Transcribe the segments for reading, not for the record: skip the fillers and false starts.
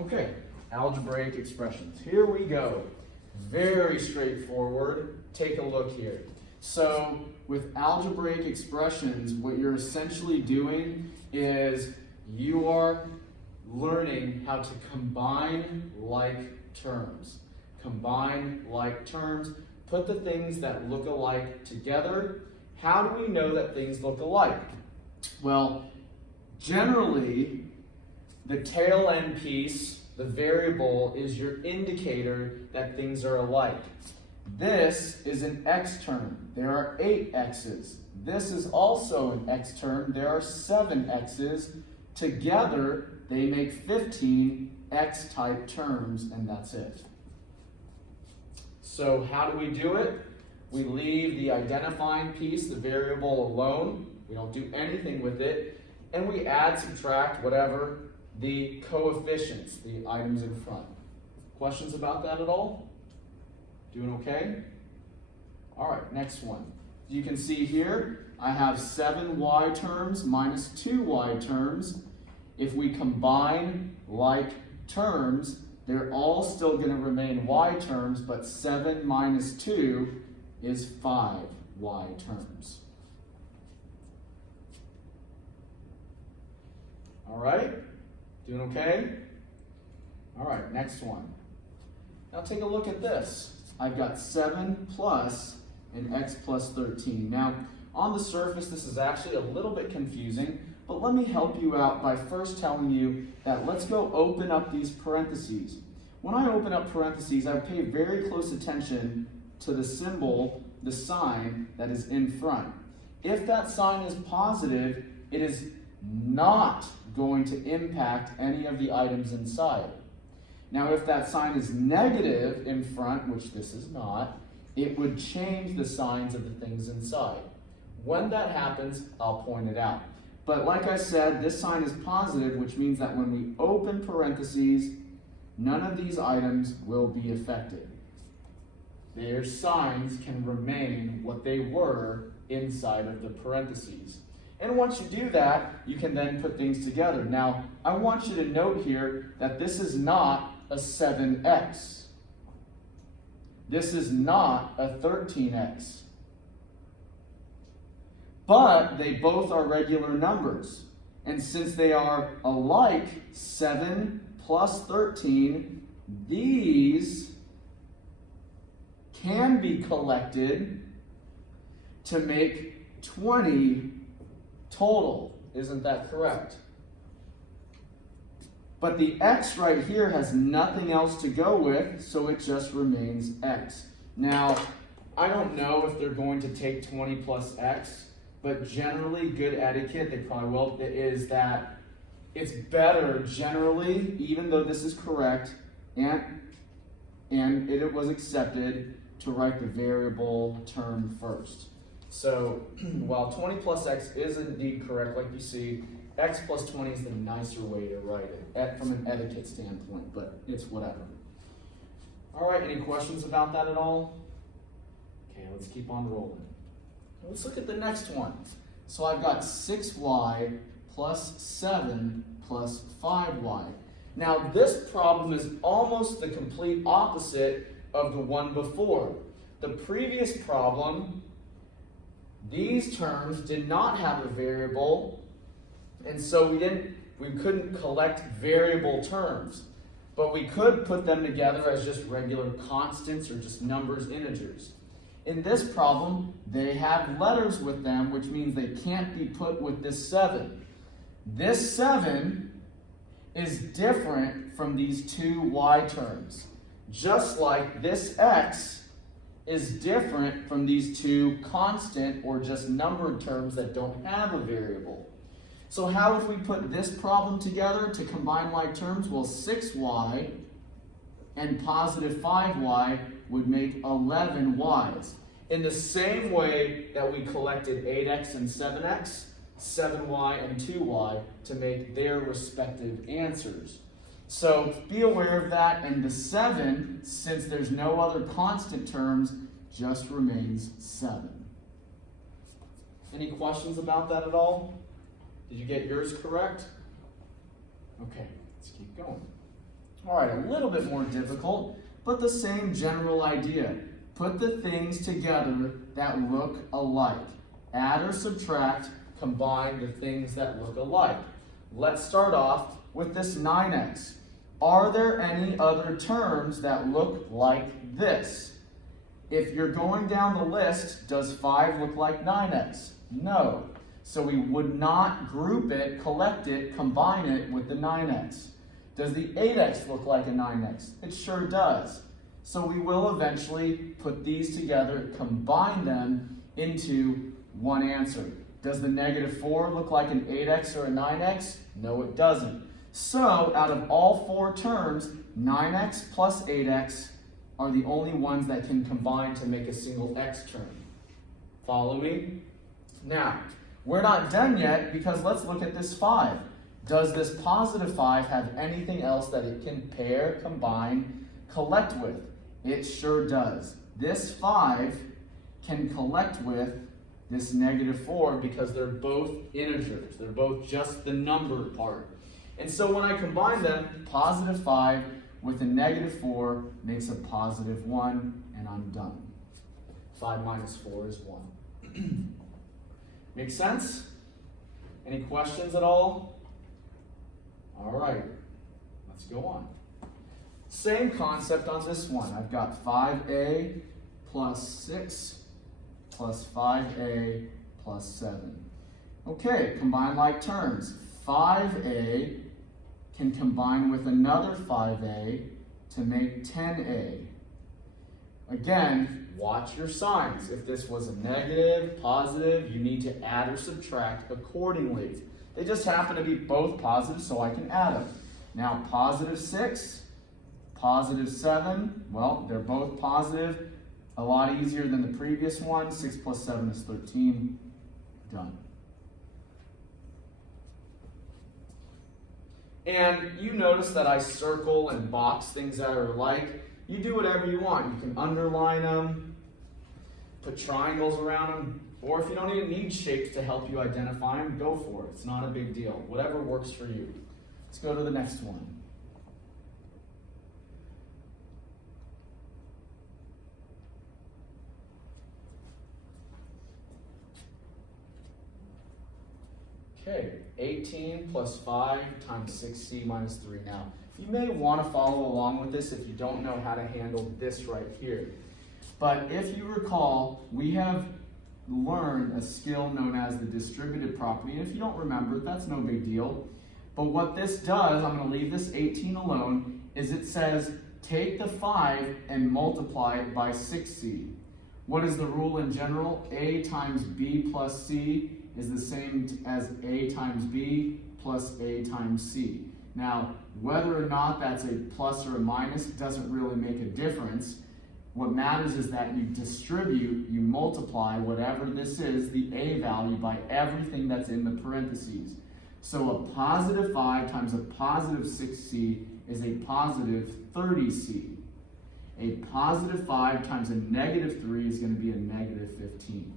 Okay, algebraic expressions. Here we go. Very straightforward. Take a look here. So with algebraic expressions, what you're essentially doing is you are learning how to combine like terms. Combine like terms. Put the things that look alike together. How do we know that things look alike? Well, generally, the tail end piece, the variable, is your indicator that things are alike. This is an x term. There are 8 x's. This is also an x term. There are 7 x's. Together, they make 15 x-type terms, and that's it. So how do we do it? We leave the identifying piece, the variable, alone. We don't do anything with it. And we add, subtract, whatever, the coefficients, the items in front. Questions about that at all? Doing okay? All right, next one. You can see here, I have 7y terms minus 2y terms. If we combine like terms, they're all still going to remain y terms, but 7 minus 2 is 5y terms. All right? Doing okay? All right, next one. Now take a look at this. I've got 7 plus and x plus 13. Now, on the surface, this is actually a little bit confusing, but let me help you out by first telling you that let's go open up these parentheses. When I open up parentheses, I pay very close attention to the symbol, the sign that is in front. If that sign is positive, it is not going to impact any of the items inside. Now, if that sign is negative in front, which this is not, it would change the signs of the things inside. When that happens, I'll point it out. But like I said, this sign is positive, which means that when we open parentheses, none of these items will be affected. Their signs can remain what they were inside of the parentheses. And once you do that, you can then put things together. Now, I want you to note here that this is not a 7x. This is not a 13x. But they both are regular numbers. And since they are alike, 7 plus 13, these can be collected to make 20 total. Isn't that correct? But the x right here has nothing else to go with, so it just remains x. Now, I don't know if they're going to take 20 plus x, but generally, good etiquette, they probably will, is that it's better generally, even though this is correct, and it was accepted, to write the variable term first. So while 20 plus x is indeed correct, like you see, x plus 20 is the nicer way to write it from an etiquette standpoint, but it's whatever. All right, any questions about that at all? Okay, let's keep on rolling. Let's look at the next one. So I've got 6y plus 7 plus 5y. Now this problem is almost the complete opposite of the one before. The previous problem, these terms did not have a variable, and so we couldn't collect variable terms, but we could put them together as just regular constants or just numbers, integers. In this problem, they have letters with them, which means they can't be put with this 7. This 7 is different from these two y terms, just like this x is different from these two constant or just numbered terms that don't have a variable. So how if we put this problem together to combine like terms? Well, 6y and positive 5y would make 11 y's. In the same way that we collected 8x and 7x, 7y and 2y to make their respective answers. So be aware of that, and the 7, since there's no other constant terms, just remains 7. Any questions about that at all? Did you get yours correct? Okay, let's keep going. All right, a little bit more difficult, but the same general idea. Put the things together that look alike. Add or subtract, combine the things that look alike. Let's start off with this 9x. Are there any other terms that look like this? If you're going down the list, does 5 look like 9x? No. So we would not group it, collect it, combine it with the 9x. Does the 8x look like a 9x? It sure does. So we will eventually put these together, combine them into one answer. Does the -4 look like an 8x or a 9x? No, it doesn't. So out of all 4 terms, 9x plus 8x are the only ones that can combine to make a single x term. Follow me? Now, we're not done yet because let's look at this 5. Does this +5 have anything else that it can pair, combine, collect with? It sure does. This 5 can collect with this -4 because they're both integers. They're both just the number part. And so when I combine them, +5 with a -4 makes a +1, and I'm done. 5 minus 4 is 1. Make sense? Any questions at all? All right, let's go on. Same concept on this one. I've got 5a plus 6 plus 5a plus 7. Okay, combine like terms. 5a can combine with another 5a to make 10a. Again, watch your signs. If this was a negative, positive, you need to add or subtract accordingly. They just happen to be both positive, so I can add them. Now, +6, +7, well, they're both positive. A lot easier than the previous one. 6 plus 7 is 13. Done. And you notice that I circle and box things that are alike. You do whatever you want. You can underline them, put triangles around them, or if you don't even need shapes to help you identify them, go for it. It's not a big deal. Whatever works for you. Let's go to the next one. Okay, 18 plus 5 times 6c minus 3. Now, you may want to follow along with this if you don't know how to handle this right here. But if you recall, we have learned a skill known as the distributive property. And if you don't remember it, that's no big deal. But what this does, I'm going to leave this 18 alone, is it says take the 5 and multiply it by 6c. What is the rule in general? A times b plus c is the same as a times b plus a times c. Now, whether or not that's a plus or a minus doesn't really make a difference. What matters is that you distribute, you multiply whatever this is, the a value, by everything that's in the parentheses. So a +5 times a +6c is a +30c. A +5 times a -3 is going to be a -15.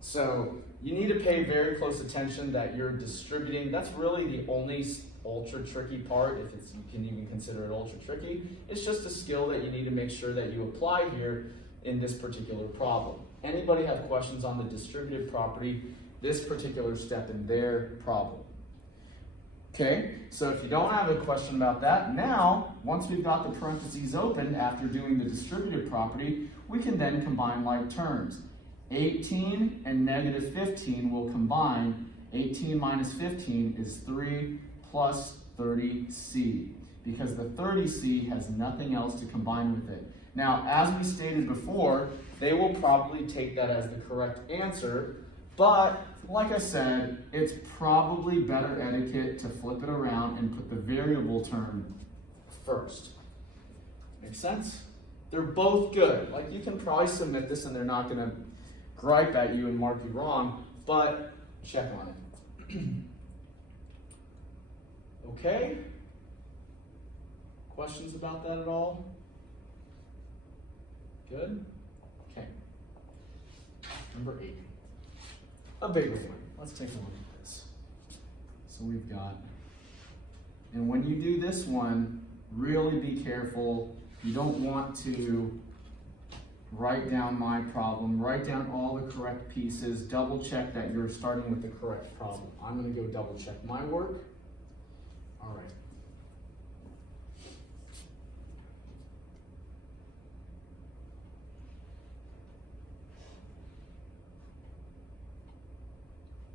So you need to pay very close attention that you're distributing. That's really the only ultra tricky part, if you can even consider it ultra tricky. It's just a skill that you need to make sure that you apply here in this particular problem. Anybody have questions on the distributive property, this particular step in their problem? Okay, so if you don't have a question about that, now, once we've got the parentheses open after doing the distributive property, we can then combine like terms. 18 and -15 will combine. 18 minus 15 is 3 plus 30c, because the 30c has nothing else to combine with it. Now, as we stated before, they will probably take that as the correct answer, but like I said, it's probably better etiquette to flip it around and put the variable term first. Make sense? They're both good. Like, you can probably submit this and they're not going to gripe at you and mark you wrong, but check on it. Okay? Questions about that at all? Good? Okay. Number 8. A bigger one. Let's take a look at this. So we've got And when you do this one, really be careful. You don't want to write down my problem, write down all the correct pieces, double check that you're starting with the correct problem. I'm going to go double check my work. All right.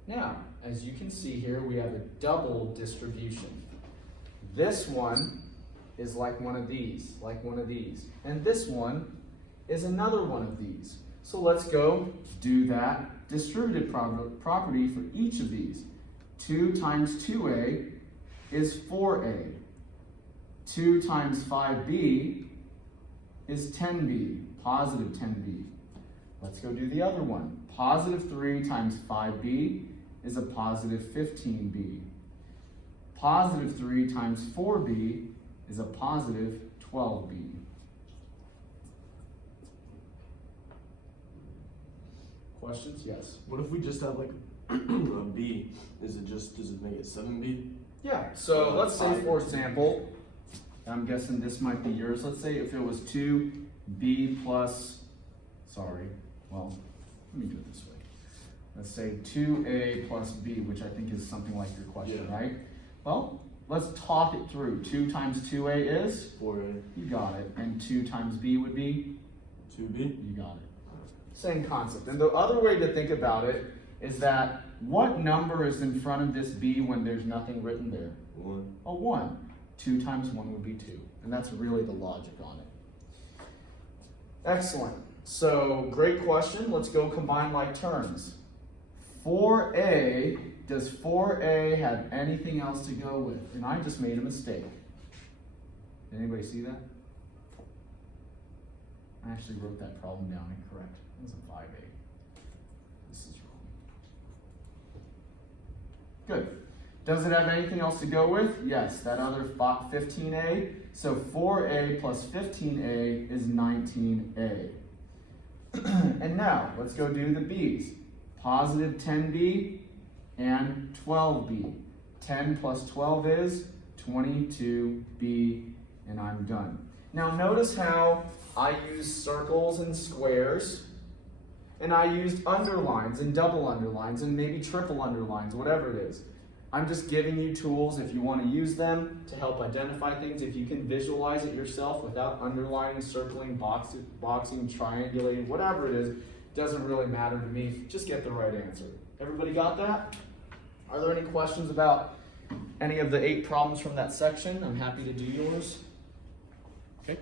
Now, as you can see here, we have a double distribution. This one is like one of these, and this one is another one of these. So let's go do that distributive property for each of these. 2 times 2a is 4a. 2 times 5b is 10b, positive 10b. Let's go do the other one. Positive 3 times 5b is a positive 15b. Positive 3 times 4b is a positive 12b. Questions? Yes. What if we just have like a b? Does it make it 7b? Yeah, so let's say, for example, I'm guessing this might be yours. Let's say if it was 2b plus, let me do it this way. Let's say 2a plus b, which I think is something like your question, right? Well, let's talk it through. 2 times 2a is? 4a. You got it. And 2 times b would be? 2b. You got it. Same concept. And the other way to think about it is that what number is in front of this b when there's nothing written there? 1. A 1. 2 times 1 would be 2. And that's really the logic on it. Excellent. So, great question. Let's go combine like terms. 4a, does 4a have anything else to go with? And I just made a mistake. Did anybody see that? I actually wrote that problem down incorrect. It was a 5a. This is wrong. Good. Does it have anything else to go with? Yes, that other 15a. So 4a plus 15a is 19a. And now, let's go do the b's. Positive 10b and 12b. 10 plus 12 is 22b, and I'm done. Now notice how I used circles and squares, and I used underlines and double underlines and maybe triple underlines, whatever it is. I'm just giving you tools if you want to use them to help identify things. If you can visualize it yourself without underlining, circling, boxing, triangulating, whatever it is, doesn't really matter to me. Just get the right answer. Everybody got that? Are there any questions about any of the 8 problems from that section? I'm happy to do yours. Okay.